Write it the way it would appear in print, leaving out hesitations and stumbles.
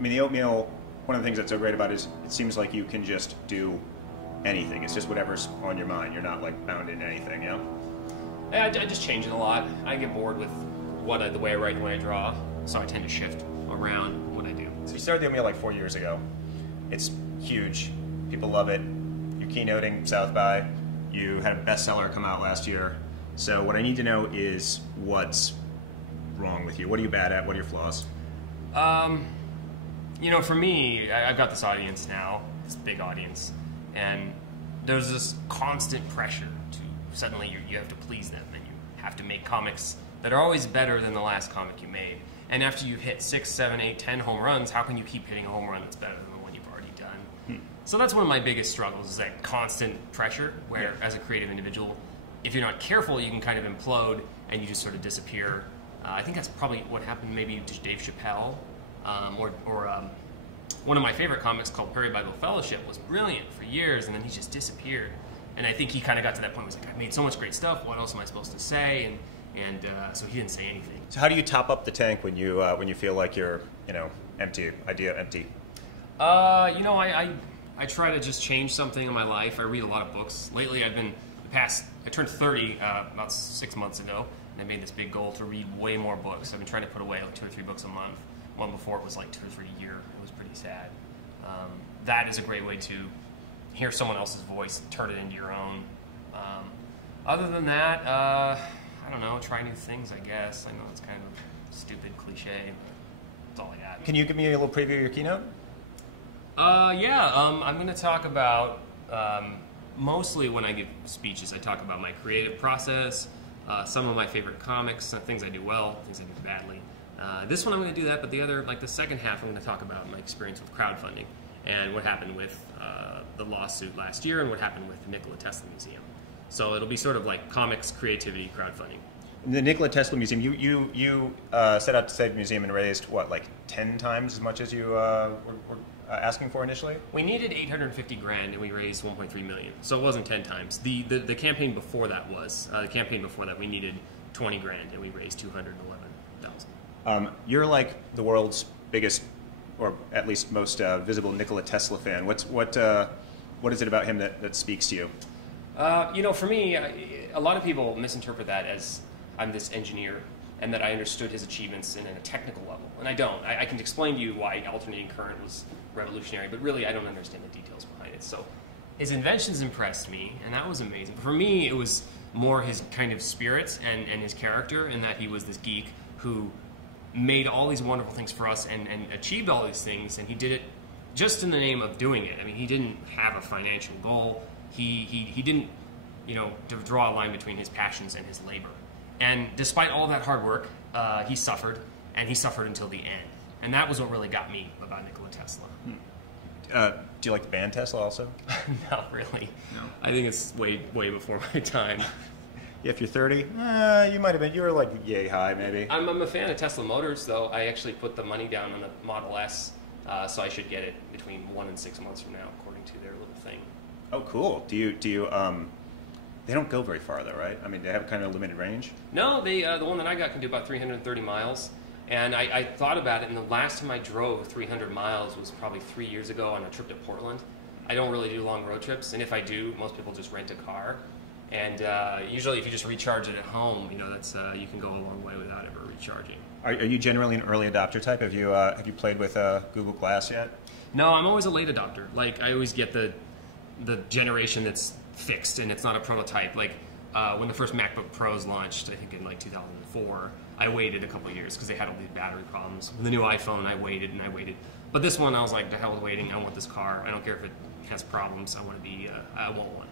I mean, the oatmeal, one of the things that's so great about it is it seems like you can just do anything. It's just whatever's on your mind. You're not like bound in anything, you know? I just change it a lot. I get bored with the way I write and the way I draw, so I tend to shift around what I do. So you started the oatmeal like 4 years ago. It's huge. People love it. You're keynoting South by. You had a bestseller come out last year. So what I need to know is what's wrong with you. What are you bad at? What are your flaws? You know, for me, I've got this audience now, this big audience, and there's this constant pressure to suddenly you have to please them, and you have to make comics that are always better than the last comic you made. And after you've hit 6, 7, 8, 10 home runs, how can you keep hitting a home run that's better than the one you've already done? So that's one of my biggest struggles, is that constant pressure where, as a creative individual, if you're not careful, you can kind of implode and you just sort of disappear. I think that's probably what happened maybe to Dave Chappelle, or one of my favorite comics called Prairie Bible Fellowship was brilliant for years, and then he just disappeared. And I think he kind of got to that point where he was like, I've made so much great stuff, what else am I supposed to say? And so he didn't say anything. So how do you top up the tank when you feel like you're, empty, idea empty? You know, I try to just change something in my life. I read a lot of books. Lately I turned 30 about 6 months ago, and I made this big goal to read way more books. I've been trying to put away like 2 or 3 books a month. One before it was like 2 or 3 a year. It was pretty sad. That is a great way to hear someone else's voice, turn it into your own. Other than that, I don't know, try new things, I guess. I know it's kind of stupid cliche, but that's all I got. Can you give me a little preview of your keynote? Yeah, I'm going to talk about, mostly when I give speeches, I talk about my creative process, some of my favorite comics, some things I do well, things I do badly. This one I'm going to do that, but the second half I'm going to talk about my experience with crowdfunding and what happened with the lawsuit last year and what happened with the NikolaTesla Museum. So it'll be sort of like comics, creativity, crowdfunding. The NikolaTesla Museum, you set out to save the museum and raised, what, like 10 times as much as you were asking for initially? We needed 850 grand and we raised 1.3 million. So it wasn't 10 times. The campaign before that we needed 20 grand and we raised 211,000. You're like the world's biggest, or at least most visible NikolaTesla fan. What is it about him that speaks to you? You know, for me, a lot of people misinterpret that as I'm this engineer and that I understood his achievements in a technical level. And I don't. I can explain to you why alternating current was revolutionary, but really I don't understand the details behind it. So his inventions impressed me, and that was amazing. But for me, it was more his kind of spirit and his character, and that he was this geek who made all these wonderful things for us and achieved all these things, and he did it just in the name of doing it. I mean, he didn't have a financial goal. He didn't, to draw a line between his passions and his labor. And despite all that hard work, he suffered, and he suffered until the end. And that was what really got me about NikolaTesla. Do you like the band Tesla also? Not really. No. I think it's way before my time. Yeah, if you're 30, you might have been. You were like yay high, maybe. I'm a fan of Tesla Motors, though. I actually put the money down on the Model S, so I should get it between 1 and 6 months from now, according to their little thing. Oh, cool. Do you? They don't go very far, though, right? I mean, they have kind of a limited range. No, the one that I got can do about 330 miles. And I thought about it, and the last time I drove 300 miles was probably 3 years ago on a trip to Portland. I don't really do long road trips, and if I do, most people just rent a car. And usually, if you just recharge it at home, that's you can go a long way without ever recharging. Are you generally an early adopter type? Have you played with Google Glass yet? No, I'm always a late adopter. Like I always get the generation that's fixed and it's not a prototype. Like when the first MacBook Pros launched, I think in like 2004, I waited a couple of years because they had all these battery problems. With the new iPhone, I waited and I waited. But this one, I was like, the hell with waiting. I want this car. I don't care if it has problems. I want one.